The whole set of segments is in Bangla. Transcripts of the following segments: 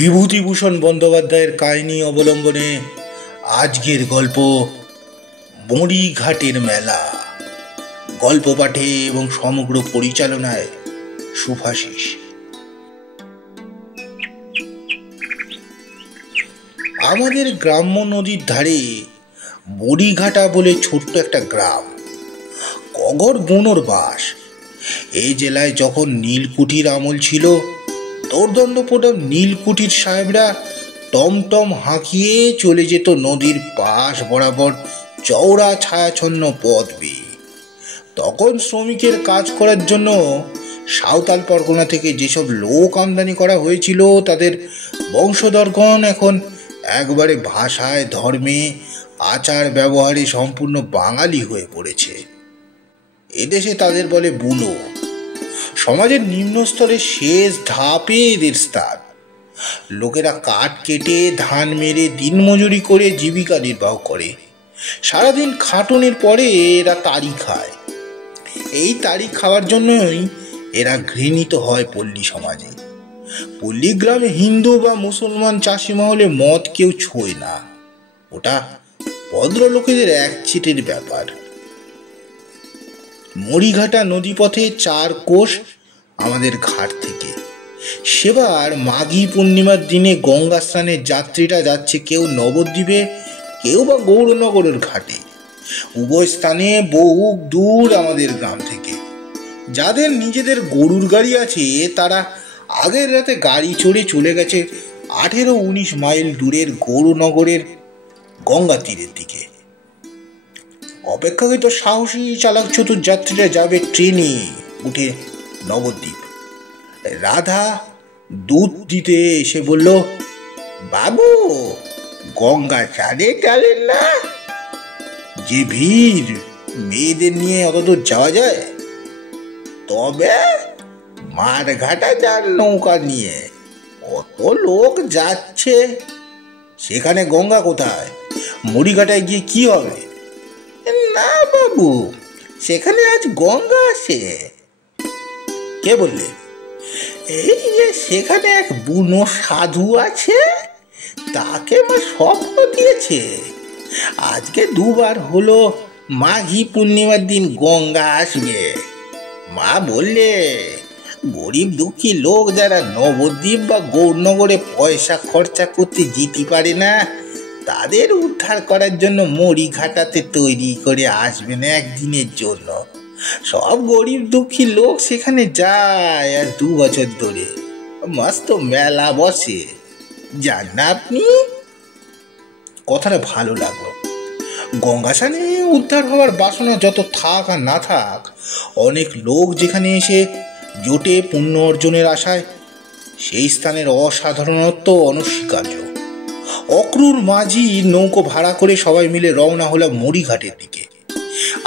বিভূতিভূষণ বন্দ্যোপাধ্যায়ের কাহিনী অবলম্বনে আজকের গল্প মরিঘাটের মেলা। গল্প পাঠে এবং সমগ্র পরিচালনায় সুভাষিস। আমাদের গ্রাম্য নদীর ধারে মরিঘাটা বলে ছোট্ট একটা গ্রাম, কগর বুনোর বাস। এই জেলায় যখন নীলকুঠির আমল ছিল, দোর্দণ্ডপোটা নীলকুঠির সাহেবরা টমটম হাঁকিয়ে চলে যেত নদীর পাশ বরাবর চওড়া ছায়াছন্ন পথ বেয়ে। তখন শ্রমিকের কাজ করার জন্য সাঁওতাল পরগনা থেকে যেসব লোক আমদানি করা হয়েছিল, তাদের বংশধরগণ এখন একবারে ভাষায়, ধর্মে, আচার ব্যবহারে সম্পূর্ণ বাঙালি হয়ে পড়েছে। এদেশে তাদের বলে বুনো। সমাজের নিম্নস্তরের শেষ ধাপে এদের স্থান। লোকেরা কাঠ কেটে, ধান মেরে, দিনমজুরি করে জীবিকা নির্বাহ করে। সারাদিন খাটুনির পরে এরা তাড়ি খায়। এই তাড়ি খাওয়ার জন্যই এরা ঘৃণিত হয় পল্লী সমাজে। পল্লী গ্রামে হিন্দু বা মুসলমান চাষি মহলে মদ কেউ ছোঁয় না। ওটা ভদ্রলোকেদের এক চিটের ব্যাপার। মরিঘাটা নদীপথে 4 কোষ আমাদের ঘাট থেকে। সেবার মাঘী পূর্ণিমার দিনে গঙ্গা স্নানের যাত্রীরা যাচ্ছে কেউ নবদ্বীপে, কেউ বা গৌরনগরের ঘাটে। উভয় স্থানে বহু দূর আমাদের গ্রাম থেকে। যাদের নিজেদের গরুর গাড়ি আছে, তারা আগের রাতে গাড়ি চড়ে চলে গেছে 18-19 মাইল দূরের গৌরনগরের গঙ্গা তীরের দিকে। অপেক্ষাকৃত সাহসী চালাক চতুর যাত্রীরা যাবে ট্রেনে উঠে নবদ্বীপ। রাধা দুধ দিতে এসে বলল, বাবু, গঙ্গা চাঁদে চলেন না? যে ভিড়, মেয়েদের নিয়ে অতদূর যাওয়া যায়? তবে মারঘাটা যান নৌকা নিয়ে, কত লোক যাচ্ছে। সেখানে গঙ্গা কোথায়? মরিঘাটায় গিয়ে কি হবে? না বাবু, সেখানে আজ গঙ্গা আসে। কে বললে? এই যে সেখানে এক বুনো সাধু আছে, তাকে মা স্বপ্ন দিয়েছে আজকে 2 বার হলো মাঘী পূর্ণিমার দিন গঙ্গা আসবে। মা বললে গরিব দুঃখী লোক যারা নবদ্বীপ বা গৌরনগরে পয়সা খরচা করতে যেতে পারে না, তাদের উদ্ধার করার জন্য মরিঘাটাতে তৈরি করে আসবেন একদিনের জন্য। সব গরিব দুঃখী লোক সেখানে যায়, আর 2 বছর ধরে মস্ত মেলা বসে। যান না আপনি? কথাটা ভালো লাগলো। গঙ্গা স্নানে উদ্ধার হওয়ার বাসনা যত থাক আর না থাক, অনেক লোক যেখানে এসে জোটে পুণ্য অর্জনের আশায়, সেই স্থানের অসাধারণত্ব অনস্বীকার্য। অক্রুর মাঝি নৌকো ভাড়া করে সবাই মিলে রওনা হলাম মরিঘাটের দিকে।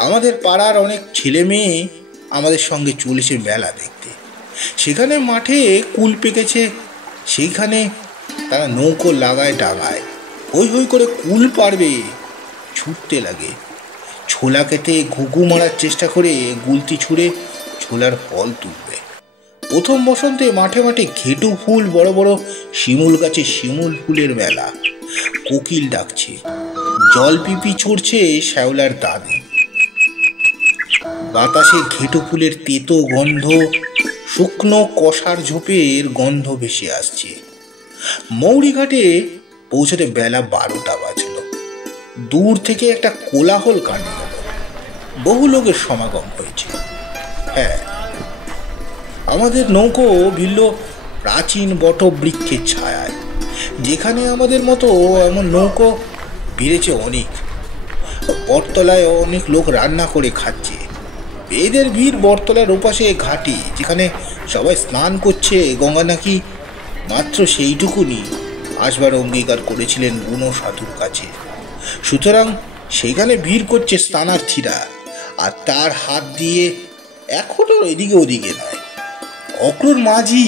আমাদের পাড়ার অনেক ছেলে মেয়ে আমাদের সঙ্গে চলেছে মেলা দেখতে। সেখানে মাঠে কুল পেকেছে, সেইখানে তারা নৌকো লাগায় ডাঙায়, হই হই করে কুল পারবে ছুটতে লাগে। ছোলা কেটে ঘুঘু মারার চেষ্টা করে গুলতি ছুঁড়ে ছোলার ফল তুলবে। প্রথম বসন্তে মাঠে মাঠে ঘেটু ফুল, বড় বড় শিমুল গাছে শিমুল ফুলের মেলা। কোকিল ডাকছে, জলপিপি ছড়ছে শ্যাওলার দাঁড়ে। বাতাসে ঘেটু ফুলের তেতো গন্ধ, শুকনো কষার ঝোপের গন্ধ ভেসে আসছে। মৌরিঘাটে পৌঁছতে বেলা 12টা বাজল। দূর থেকে একটা কোলাহল কাণ্ড, বহু লোকের সমাগম হয়েছে। হ্যাঁ, আমাদের নৌকো ভিড়ল প্রাচীন বটবৃক্ষের ছায়ায়। যেখানে আমাদের মতো এমন নৌকো ভিড়েছে অনেক। বটতলায় অনেক লোক রান্না করে খাচ্ছে। এদের ভিড় বটতলার ওপাশে ঘাটে, যেখানে সবাই স্নান করছে। গঙ্গা নাকি মাত্র সেইটুকুনি আসবার অঙ্গীকার করেছিলেন বুনো সাধুর কাছে। সুতরাং সেখানে ভিড় করছে স্নানার্থীরা, আর তার হাত দিয়ে এখনো এদিকে ওদিকে নয়। অক্রুর মাঝি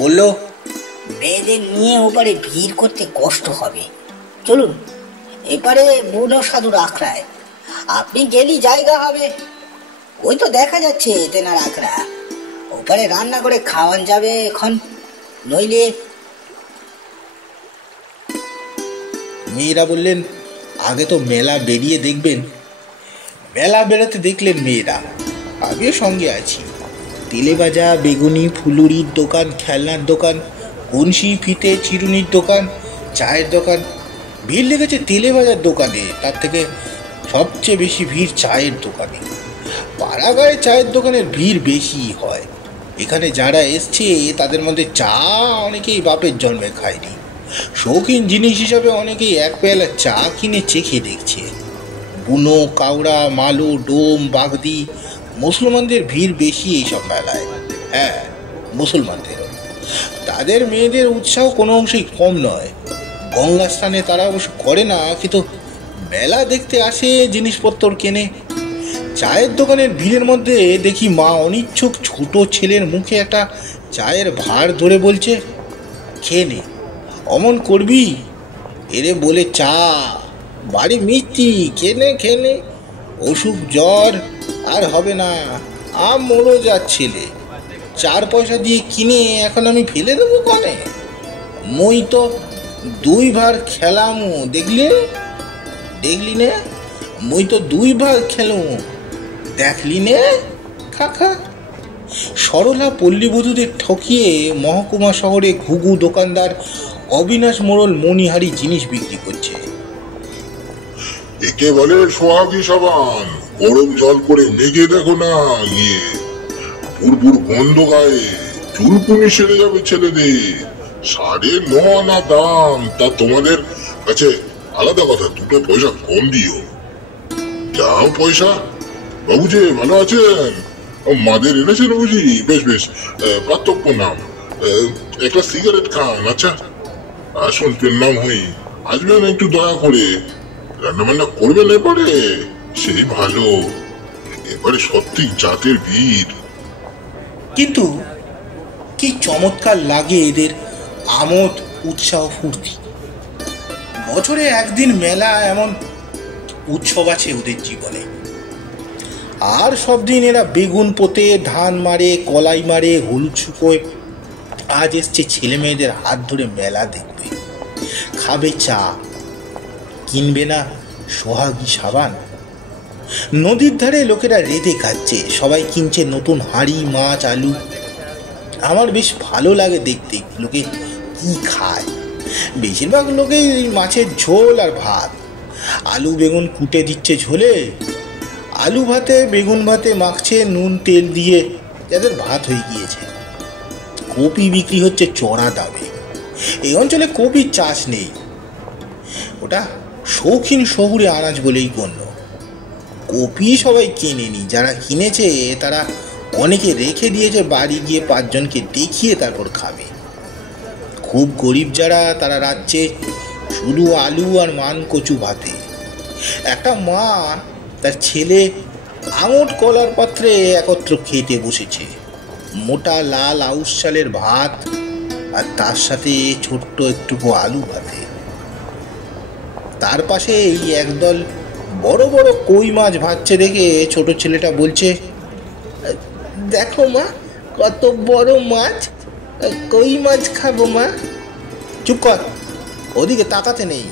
বলল, মেয়েদের নিয়ে ওপারে ভিড় করতে কষ্ট হবে, চলুন এপারে বুনো সাধুর আখড়ায়। আপনি গেলি জায়গা হবে, ওই তো দেখা যাচ্ছে তেনার আখড়া। ওপারে রান্না করে খাওয়ান যাবে এখন, নইলে মেয়েরা বললেন, আগে তো মেলা বেরিয়ে দেখবেন। মেলা বেড়াতে দেখলেন মেয়েরা, আমিও সঙ্গে আছি। তেলে ভাজা, বেগুনি, ফুলুরির দোকান, খেলনার দোকান, বংশী, ফিতে, চিরুনির দোকান, চায়ের দোকান। ভিড় লেগেছে তেলে ভাজার দোকানে, তার থেকে সবচেয়ে বেশি ভিড় চায়ের দোকানে। পাড়াগাঁয়ে চায়ের দোকানের ভিড় বেশি হয়। এখানে যারা এসছে তাদের মধ্যে চা অনেকেই বাপের জন্মে খায়নি। শৌখিন জিনিস হিসাবে অনেকেই এক পেয়ালা চা কিনে চেখে দেখছে। বুনো, কাউড়া, মালু, ডোম, বাগদি, মুসলমানদের ভিড় বেশি এইসব মেলায়। হ্যাঁ, মুসলমানদেরও। তাদের মেয়েদের উৎসাহ কোনো অংশেই কম নয়। গঙ্গা স্নানে তারা অবশ্য করে না, কিন্তু মেলা দেখতে আসে, জিনিসপত্র কেনে। চায়ের দোকানের ভিড়ের মধ্যে দেখি মা অনিচ্ছুক ছোট ছেলের মুখে একটা চায়ের ভাঁড় ধরে বলছে, খেয়ে নে, অমন করবি? এরে বলে চা, বাড়ি মিষ্টি, খেয়ে নে, অসুখ জ্বর আর হবে না। মরো যার ছেলে, 4 পয়সা দিয়ে কিনে এখন আমি ফেলে দেবো কনে? মই তো 2 ভার খেলাম, দেখলি নে, মই তো 2 ভার খেলুম, দেখলি নে, খা। সরলা পল্লীবধূদের ঠকিয়ে মহকুমা শহরে ঘুঘু দোকানদার অবিনাশ মোড়ল মণিহারি জিনিস বিক্রি করছে। একে বলে সোহাগী সাবান, গরম জল করে মেঘে দেখো না নিয়ে, বুড়বুড় গন্ধ গায়ে, চুলকুনি সেরে যাবে ছেলেদের। 9.5 আনা দাম, তা তোমাদের কাছে আলাদা কথা, 2 পয়সা কম দিও। যাও পয়সা। বাবু যে ভালো আছেন? মাদের এনেছেন বুঝি? বেশ, পার্থক্য নাম। একটা সিগারেট খান। আচ্ছা আসুন, নাম হই, আসবেন একটু দয়া করে। রান্না বান্না করবেন এবারে, সেই ভালো। এবারে সত্যি জাতের ভিড়। কিন্তু কি চমৎকার লাগে এদের আমোদ, উৎসাহ, ফুর্তি। বছরে একদিন মেলা, এমন উৎসব আছে ওদের জীবনে। আর সব দিন এরা বেগুন পোতে, ধান মারে, কলাই মারে, হলুদ শুকোয়। আজ এসছে ছেলে মেয়েদের হাত ধরে মেলা দেখবে, খাবে চা, কিনবে না সোহাগী সাবান। নদীর ধারে লোকেরা রেঁধে খাচ্ছে, সবাই কিনছে নতুন হাঁড়ি, মাছ, আলু। আমার বেশ ভালো লাগে দেখতে লোকে কি খায়। বেশিরভাগ লোকেই মাছের ঝোল আর ভাত। আলু বেগুন কুটে দিচ্ছে ঝোলে, আলু ভাতে বেগুন ভাতে মাখছে নুন তেল দিয়ে, যাদের ভাত হয়ে গিয়েছে। কপি বিক্রি হচ্ছে চড়া দামে। এই অঞ্চলে কপির চাষ নেই, ওটা শৌখিন শহুরে আনাজ বলেই গণ্য। কপি সবাই কেনেনি, যারা কিনেছে তারা অনেকে রেখে দিয়েছে, বাড়ি গিয়ে 5 জনকে দেখিয়ে তারপর খাবে। খুব গরিব যারা, তারা রাখছে শুধু আলু আর মান কচু ভাতে। একটা মা তার ছেলে আঙট কলার পাত্রে একত্র খেতে বসেছে, মোটা লাল আউশ চালের ভাত আর তার সাথে ছোট্ট একটুকু আলু ভাতে। তার পাশে এই একদল বড় বড় কই মাছ ভাজছে দেখে ছোট ছেলেটা বলছে, দেখো মা, কত বড় মাছ, কই মাছ খাবো মা। চুপ কর, ওদিকে তাকাতে নেই,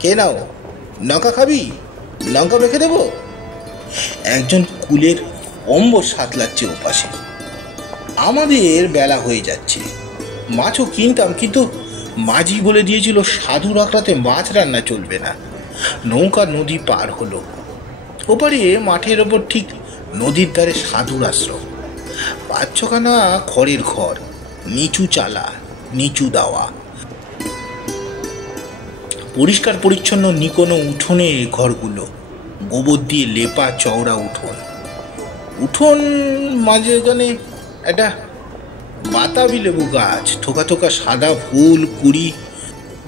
কে নাও, লঙ্কা খাবি? লঙ্কা মেখে দেবো। একজন কুলের অম্বর সাতলাচ্ছে ওপাশে। আমাদের বেলা হয়ে যাচ্ছে, মাছও কিনতাম, কিন্তু মাঝি বলে দিয়েছিল সাধুর আখড়াতে মাছ রান্না চলবে না। নৌকা নদী পার হলো। ওপারে মাঠের ওপর ঠিক নদীর ধারে সাধুর আশ্রম। 5-6খানা খড়ের ঘর, নিচু চালা, নিচু দাওয়া, পরিষ্কার পরিচ্ছন্ন নিকোনো উঠোনে ঘরগুলো, গোবর দিয়ে লেপা চওড়া উঠোন মাঝখানে একটা বাতাবি লেবু গাছ, থোকা থোকা সাদা ফুল, কুড়ি,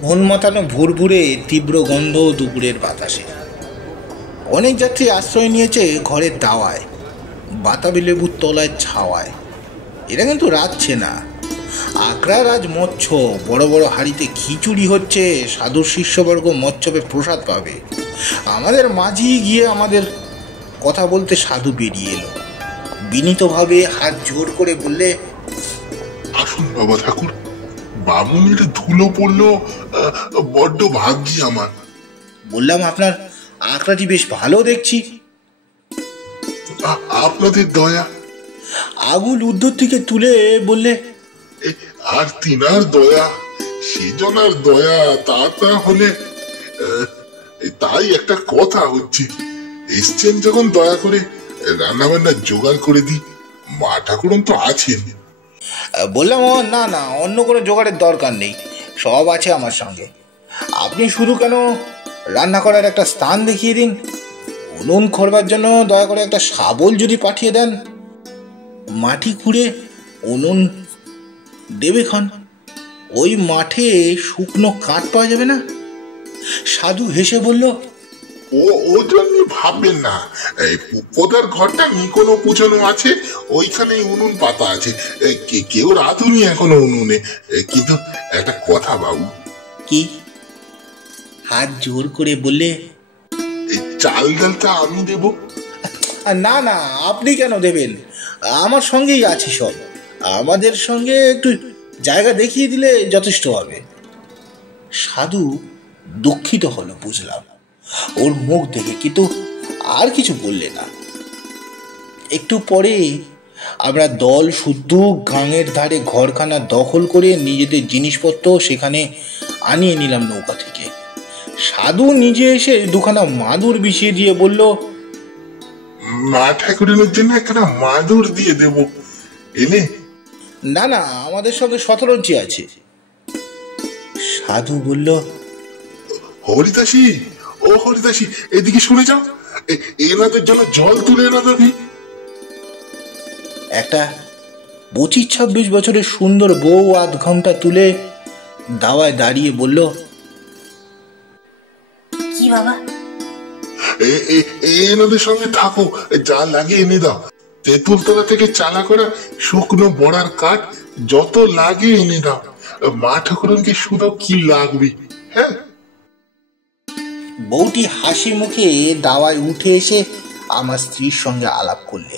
মন মাতানো ভোরভুরে তীব্র গন্ধ দুপুরের বাতাসে। অনেক যাত্রী আশ্রয় নিয়েছে ঘরের দাওয়ায়, বাতাবি লেবুর তলায় ছাওয়ায়। এরা কিন্তু রাখছে না। আখড়ার আজ মৎস্য, বড় বড় হাঁড়িতে খিচুড়ি হচ্ছে, সাধুর শিষ্যবর্গ মৎস্যপে প্রসাদ পাবে। আমাদের মাঝি গিয়ে আমাদের কথা বলতে সাধু বেরিয়ে এলো। বিনীতভাবে হাত জোর করে বললে, আসুন বাবা ঠাকুর, বামুনের ধুলো পড়লো, বড্ড ভাগ্যি আমার। বললাম, আপনার আঁকড়াটি বেশ ভালো দেখছি। আপনাদের দয়া। আঙুল উদ্ধর থেকে তুলে বললে, আর তিনার দয়া, সেজনার দয়া, তা হলে তাই একটা কথা হচ্ছে, এসছেন যখন দয়া করে রান্না বান্না জোগাড় করে দিই, মা ঠাকুরন তো আছেন। বললাম, না না, অন্য কোনো জোগাড়ের দরকার নেই, সব আছে আমার সঙ্গে। আপনি শুধু কেন রান্না করার একটা স্থান দেখিয়ে দিন, উনুন খোঁড়বার জন্য দয়া করে একটা শাবল যদি পাঠিয়ে দেন, মাটি খুঁড়ে উনুন দেবে ক্ষণ। ওই মাঠে শুকনো কাঠ পাওয়া যাবে না? সাধু হেসে বলল, ও জন্য ভাববেন না, পোদার ঘরটা নিকোনো পুছানো আছে, ওইখানে উনুন পাতা আছে, কেউ রাঁধুনি এখনো উনুনে। কিন্তু একটা কথা বাবু। কি? হাত জোর করে বললে, চাল ডালটা আমি দেব। না না, আপনি কেন দেবেন? আমার সঙ্গেই আছে সব, আমাদের সঙ্গে একটু জায়গা দেখিয়ে দিলে যথেষ্ট হবে। সাধু দুঃখিত হলো, বুঝলাম ওর মুখ দেখে, কিন্তু আর কিছু বললে না। একটু পরে আমরা দল শুদ্ধ গাঙের ধারে ঘরখানা দখল করে নিজেদের জিনিসপত্র সেখানে আনিয়ে নিলাম নৌকা থেকে। সাধু নিজে এসে দুখানা মাদুর বিছিয়ে দিয়ে বলল, মা ঠাকুরের জন্য একটা মাদুর দিয়ে দেব, এনে। না না, আমাদের সঙ্গে শতরঞ্চি আছে। সাধু বলল, হরিদাসী, ও হরিদাসী, এদিকে শুনে যাও, এনাদের জন্য জল তুলে এনে দেবি। একটা 25-26 বছরের সুন্দর বউ আধ ঘন্টা তুলে দাওয়ায় দাঁড়িয়ে বলল, কি বাবা? এনাদের সঙ্গে থাকো, যা লাগে এনে দাও। তেঁতুলতলা থেকে চালা করা শুকনো বড়ার কাঠ যত লাগে এনে দাও। মা ঠাকুরনকে শুধু কি লাগবে। হ্যাঁ। বউটি হাসি মুখে দাওয়ায় উঠে এসে আমার স্ত্রীর সঙ্গে আলাপ করলে,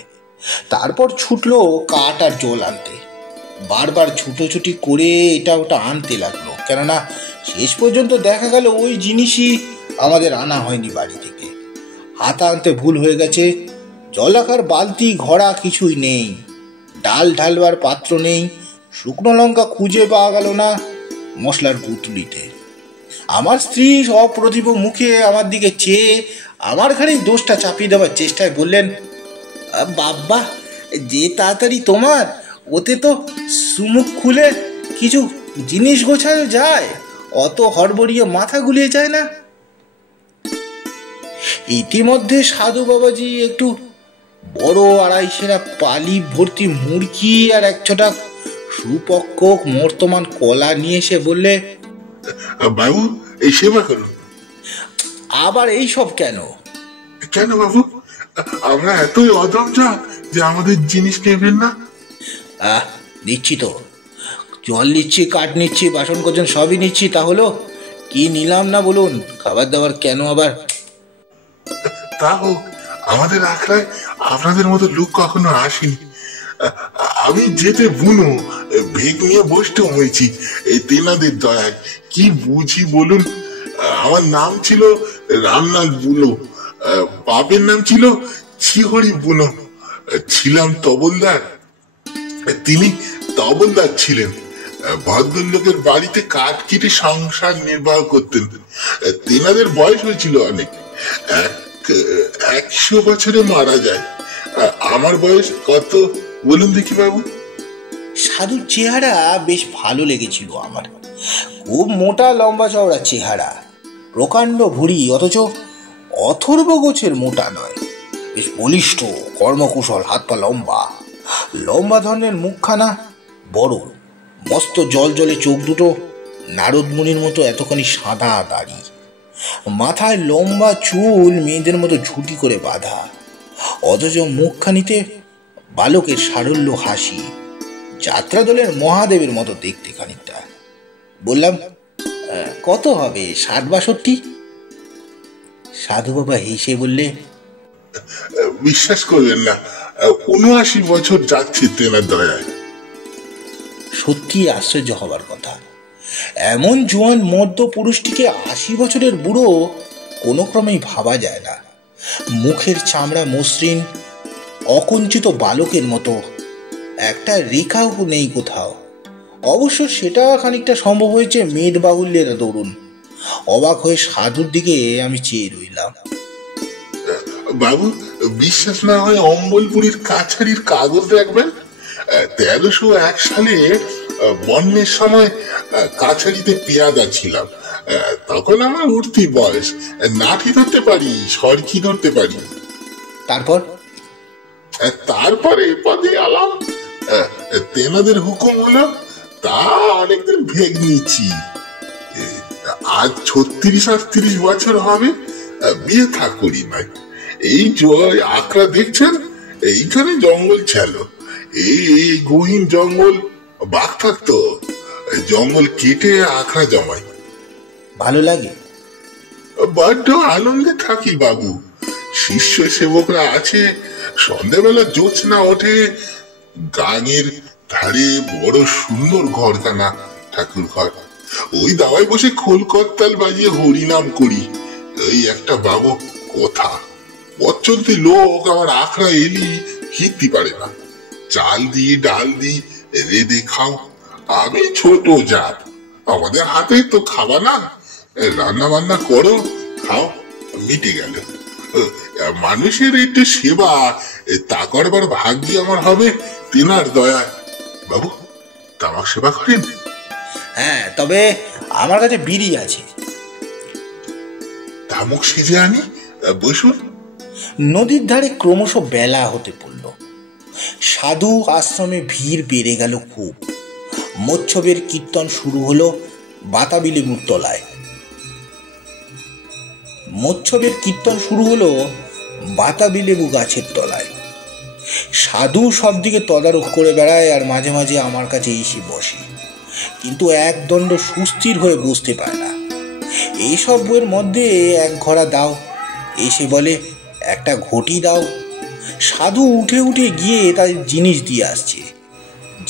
তারপর ছুটলো কাঠ আর জল আনতে। বারবার ছুটোছুটি করে এটা ওটা আনতে লাগলো, কেননা শেষ পর্যন্ত দেখা গেল ওই জিনিসই আমাদের আনা হয়নি বাড়ি থেকে। হাতা আনতে ভুল হয়ে গেছে, জলাকার বালতি ঘড়া কিছুই নেই, ডাল ঢালবার পাত্র নেই, শুকনো লঙ্কা খুঁজে পাওয়া গেল না মশলার পুঁটুলিতে। আমার স্ত্রী অপ্রতিভ মুখে আমার দিকে চেয়ে আমার ঘাড়েই দোষটা চাপিয়ে দেওয়ার চেষ্টায় বললেন, বাবা, যে তাড়াতাড়ি তোমার, ওতে তো সুমুখ খুলে কিছু জিনিস গোছানো যায়, অত হড়বড়িয়ে মাথা গুলিয়ে যায় না। ইতিমধ্যে সাধু বাবাজি একটু বড় আড়াইশেরা পালি ভর্তি মুরগি আর এক ছটা সুপক্ক মর্তমান কলা নিয়ে এসে বললে, বাবু, এই সেবা করুন। আবার এই সব কেন? কেন বাবু, আমরা এতই অদমজাত যে আমাদের জিনিস নেবেন না? নিচ্ছি তো, জল নিচ্ছি, কাঠ নিচ্ছি, বাসন কোজন সবই নিচ্ছি, তা হলো কি নিলাম না বলুন? খাবার দাবার কেন আবার? তা হোক, আমাদের আখড়ায় আপনাদের মতো লোক কখনো আসেনি। আমি যেতে বুনো ভেগ নিয়ে বসতে হয়েছি এই তেনাদের দয়ায়। কি বুঝি বলুন? আমার নাম ছিল রামনাথ বুনো, বাপের নাম ছিল শ্রীহরি বুনো। ছিলাম তবলদার, তিনি তবলদার ছিলেন। ভদ্রলোকের বাড়িতে কাঠ কেটে সংসার নির্বাহ করতেন। তেনাদের বয়স হয়েছিল অনেক, 100 বছরে মারা যায়। আমার বয়স কত বলুন দেখি বাবু? সাধুর চেহারা বেশ ভালো লেগেছিল আমার। খুব মোটা লম্বা চওড়া চেহারা, প্রকাণ্ড ভুঁড়ি, অথচ অথর্ব গোছের মোটা নয়, বেশ বলিষ্ঠ, কর্মকুশল, হাত পা লম্বা, লম্বা ধরনের মুখখানা বড়, মস্ত জল জলে চোখ দুটো নারদ মুনির মতো এতখানি সাদা দাড়ি, মাথায় লম্বা চুল মেয়েদের মতো ঝুটি করে বাঁধা, অথচ মুখখানিতে বালকের সারল্য হাসি, যাত্রা দলের মহাদেবের মতো দেখতে খানিকটা। বললাম, কত হবে, 60-62? সাধু বাবা হেসে বললে, বিশ্বাস করবেন না, 79 বছর যাচ্ছে তেনার দয়ায়। সত্যি আশ্চর্য হবার কথা, এমন জোয়ান মর্দ পুরুষটিকে 80 বছরের বুড়ো কোনো ক্রমেই ভাবা যায় না। মুখের চামড়া মসৃণ, অকুঞ্চিত বালকের মতো, একটা রেখাও নেই কোথাও। অবশ্য সেটা খানিকটা সম্ভব হয়েছে মেদ বাহুল্যের দরুন। অবাক হয়ে সাধুর দিকে আমি চেয়ে রইলাম। বাবু, বিশ্বাস না হয় অম্বলপুরীর কাছারির কাগজ দেখবেন। 1301 সালে বন্যের সময় কাছারিতে পেয়াদা ছিলাম। তখন আমার উঠতি বয়স, নাঠি ধরতে পারি, সরকি ধরতে পারি। তারপরে এ পদে আলাম। তেনাদের হুকুম হলো, তা অনেকদিন ভেগ নিয়েছি। আজ 36-38 বছর হবে, বিয়ে থা করি নাই। এই আখড়া দেখছেন, এইখানে জঙ্গল ছিল। এই গহীন জঙ্গল, বাঘ থাকতো। জঙ্গল কেটে আখড়া জমাই। ভালো লাগে? বড্ড আনন্দে থাকি বাবু। শিষ্য সেবকরা আছে। সন্ধ্যাবেলা জোছনা ওঠে, গাঙের ধারে বড় সুন্দর ঘরখানা, ঠাকুর ঘর। ওই দাওয়ায় বসে খোল করতাল বাজিয়ে হরিনাম করি। এই একটা বাবু কথা, পথ চলতে লোক আমার আখড়া এলি হিকতে পারে না। চাল দি ডাল দি রেঁধে খাও। আমি ছোট জাত, আমাদের হাতে তো খাবা না। রান্না বান্না করো, খাও, মিটে গেল। মানুষের একটু সেবা, তা করবার ভাগ্য আমার হবে তেনার দয়ায়। বাবু, তামাক সেবা করেন? হ্যাঁ, তবে আমার কাছে বিড়ি আছে। তামাক সেজে আনি, বসুন। নদীর ধারে ক্রমশ বেলা হতে পড়ল। সাধু আশ্রমে ভিড় বেড়ে গেল খুব। মোচ্ছবের কীর্তন শুরু হলো বাতাবি লেবুর তলায়। বাতাবি লেবু গাছের তলায়। সাধু সব দিকে তদারক করে বেড়ায়, আর মাঝে মাঝে আমার কাছে এসে বসে, কিন্তু একদণ্ড সুস্থির হয়ে বসতে পারে না। এইসব বইয়ের মধ্যে এক ঘোড়া দাও, এসে বলে একটা ঘটি দাও। সাধু উঠে উঠে গিয়ে তাদের জিনিস দিয়ে আসছে।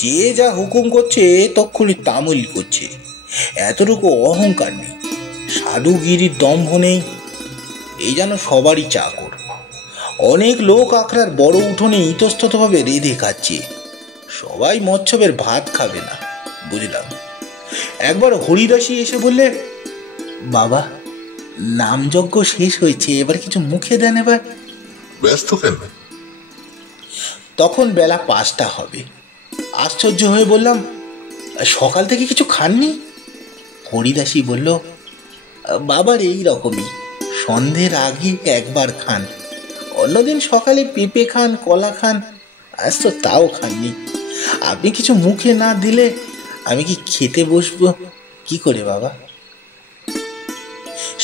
যে যা হুকুম করছে তক্ষুনি তামিল করছে। এতটুকু অহংকার নেই, সাধুগিরির দম্ভ নেই। এই যেন সবারই চাকর। অনেক লোক আখড়ার বড় উঠোনে ইতস্ততভাবে রেঁধে খাচ্ছে। সবাই মচ্ছবের ভাত খাবে না, বুঝলাম। একবার হরিদাসী এসে বললে, বাবা, নামযজ্ঞ শেষ হয়েছে, এবার কিছু মুখে দেন। এবার ব্যস্ত কেন? তখন বেলা 5টা হবে। আশ্চর্য হয়ে বললাম, সকাল থেকে কিছু খাননি? হরিদাসী বলল, বাবার এই রকমই, সন্ধ্যের আগে একবার খান, অন্যদিন সকালে পেঁপে খান, কলা খান, আজ তো তাও খাননি। আপনি কিছু মুখে না দিলে আমি কি খেতে বসবো কি করে বাবা?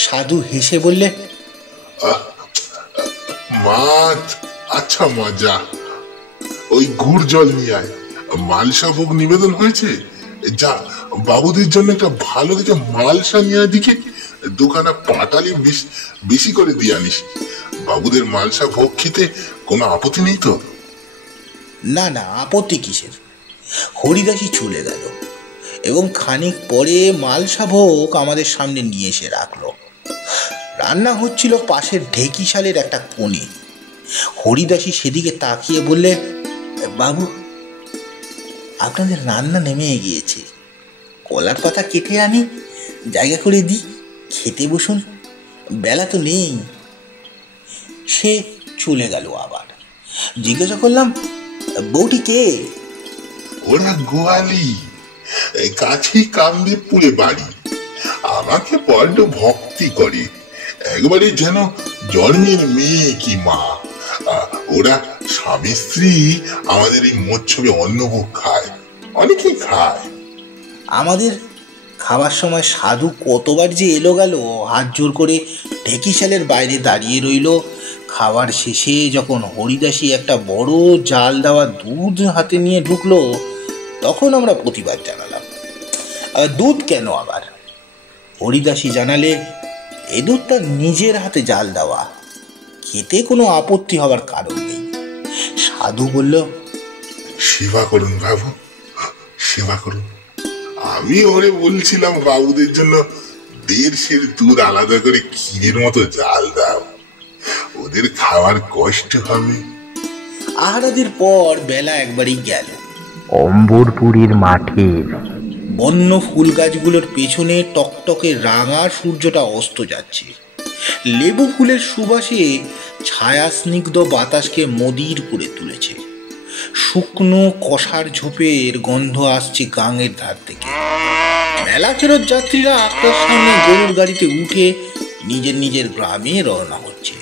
সাধু হেসে বললে, মাছ, আচ্ছা মজা। ওই গুড় জল নিয়ে আয়। মালসা ভোগ নিবেদন হয়েছে, যা বাবুদের জন্য একটা ভালো দেখে মালসা নিয়ে দিকে দুখানা পাটালি বেশি করে দিয়ে আনিস। বাবুদের মালসা ভোগ খেতে কোনো আপত্তি নেই তো? না না, আপত্তি কিসের? হরিদাসী চলে গেল এবং খানিক পরে মালসা ভোগ আমাদের সামনে নিয়ে এসে রাখলো। রান্না হচ্ছিল পাশের ঢেকিশালের একটা কোণে। হরিদাসী সেদিকে তাকিয়ে বললে, বাবু, আপনাদের রান্না নেমে গিয়েছে, কলার পাতা কেটে আনি, জায়গা করে দিই, খেতে বসুন, বেলা তো নেই। সে চলে গেল। আবার জিজ্ঞাসা করলাম, বউটি কে? ওরা গোয়ালি, কাছেই কামদেবপুরে বাড়ি। আমাকে বড্ড ভক্তি করে, একবারে যেন জন্মের মেয়ে কি মা। ওরা স্বামী স্ত্রী আমাদের এই মৎসবে অন্নভোগ খায়, অনেকেই খায়। আমাদের খাবার সময় সাধু কতবার যে এলো গেল, হাত জোর করে ঢেকিশালের বাইরে দাঁড়িয়ে রইল। খাবার শেষে যখন হরিদাসী একটা বড় জাল দেওয়া দুধ হাতে নিয়ে ঢুকলো, তখন আমরা প্রতিবাদ জানালাম। দুধ কেন আবার? হরিদাসী জানালে, এ দুধটা নিজের হাতে জাল দেওয়া, খেতে কোনো আপত্তি হবার কারণ নেই। সাধু বলল, সেবা করুন বাবু, সেবা করুন। আমি ওরে বলছিলাম বাবুদের জন্য দেড়শের দুধ আলাদা করে ক্ষীরের মতো জাল দাও, ওদের খাওয়ার কষ্ট হবে। আহারাদির পর বেলা একবারই গেল। অম্বরপুরীর মাঠের বন্য ফুল গাছগুলোর পেছনে টকটকে রাঙা সূর্যটা অস্ত যাচ্ছে। লেবু ফুলের সুবাসে ছায়া স্নিগ্ধ বাতাসকে মদির করে তুলেছে। শুকনো কষার ঝোপের গন্ধ আসছে গাঙের ধার থেকে। মেলা ফেরত যাত্রীরা আকার সামনে গরুর গাড়িতে উঠে নিজের নিজের গ্রামে রওনা হচ্ছে।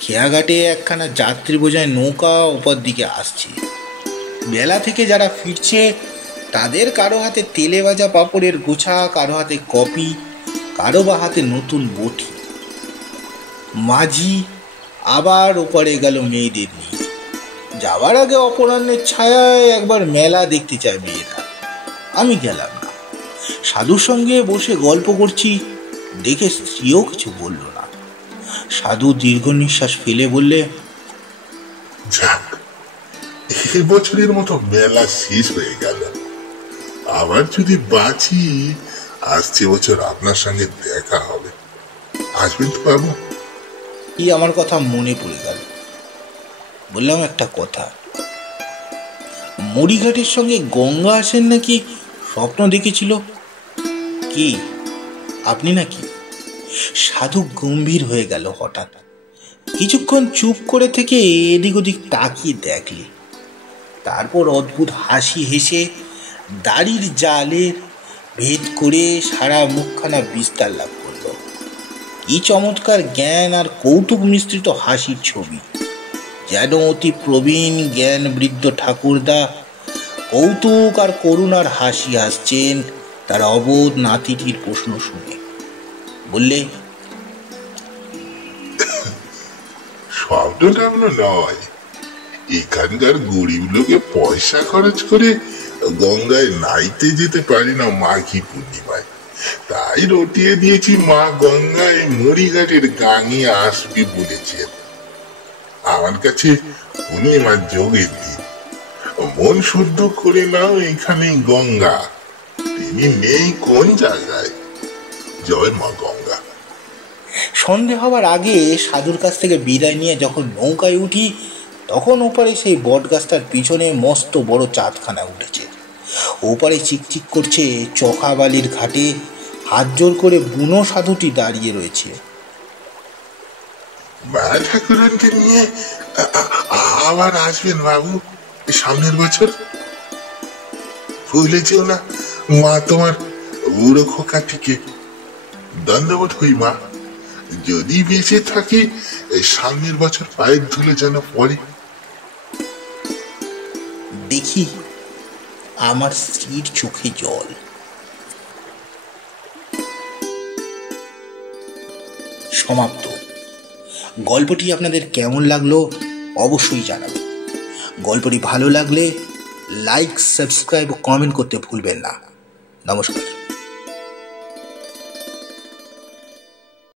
খেয়াঘাটে একখানা যাত্রী বোঝায় নৌকা ওপর দিকে আসছে। বেলা থেকে যারা ফিরছে তাদের কারো হাতে তেলে ভাজা পাঁপড়ের গোছা, কারো হাতে কপি, কারো বা হাতে নতুন বটি। মাঝি আবার ওপারে গেল মেয়েদের নিয়ে। যাওয়ার আগে অপরাহ্নের ছায়ায় একবার মেলা দেখতে চায় মেয়েরা। আমি গেলাম না। সাধুর সঙ্গে বসে গল্প করছি দেখে স্ত্রীও কিছু বলল না। সাধু দীর্ঘ নিঃশ্বাস ফেলে বললে, যাক, এবছরের মতো মেলা শেষ হয়ে গেল। আবার যদি বাঁচি, আসছে বছর আপনার সঙ্গে দেখা হবে। আসবেন তো বাবু? কি আমার কথা মনে পড়ে গেল। বললাম, একটা কথা, মরিঘাটের সঙ্গে গঙ্গা আসেন নাকি স্বপ্ন দেখেছিল। কি আপনি নাকি? সাধু গম্ভীর হয়ে গেল হঠাৎ। কিছুক্ষণ চুপ করে থেকে এদিক ওদিক তাকিয়ে দেখলে, তারপর অদ্ভুত হাসি হেসে দাড়ির জালের ভেদ করে সারা মুখখানা বিস্তার লাভ করল। কি চমৎকার জ্ঞান আর কৌতুক মিশ্রিত হাসির ছবি! যেন অতি প্রবীণ জ্ঞান বৃদ্ধ ঠাকুরদা কৌতুক আর করুণার হাসি হাসছেন তার অবোধ নাতিটির প্রশ্ন শুনে। বললে, স্বপ্নটা আপনার নয়, এখানকার গরিব লোকে পয়সা খরচ করে গঙ্গায় নাইতে যেতে পারি না মাঘী পূর্ণিমায়, তাই রটিয়ে দিয়েছি মা গঙ্গায় মরিঘাটের গাঙে আসবে বলেছেন। আমার কাছে পূর্ণিমার যোগের দিন, মন শুদ্ধ করে নাও, এখানে গঙ্গা, তিনি নেই কোন জায়গায়। জয় মা গঙ্গা। সন্ধে হওয়ার আগে সাধুর কাছ থেকে বিদায় নিয়ে যখন নৌকায় উঠি, তখন ওপারে সেই বটগাছটার পিছনে মস্ত বড় চাঁদখানা উঠেছে। ওপারে চিকচিক করছে চকাবালির ঘাটে হাত জোর করে বুনো সাধুটি দাঁড়িয়ে রয়েছে। মা ঠাকুরনকে নিয়ে আবার আসবেন বাবু সামনের বছর? ভুলে যেও না মা তোমার বুড়ো খোকাটিকে। দণ্ডবোধ হই মা, যদি বেঁচে থাকি সামনের বছর পায়ের ধুলে যেন পড়ে। দেখি আমার স্ত্রীর চোখে জল। সমাপ্ত। গল্পটি আপনাদের কেমন লাগলো অবশ্যই জানাবেন। গল্পটি ভালো লাগলে লাইক, সাবস্ক্রাইব ও কমেন্ট করতে ভুলবেন না। নমস্কার।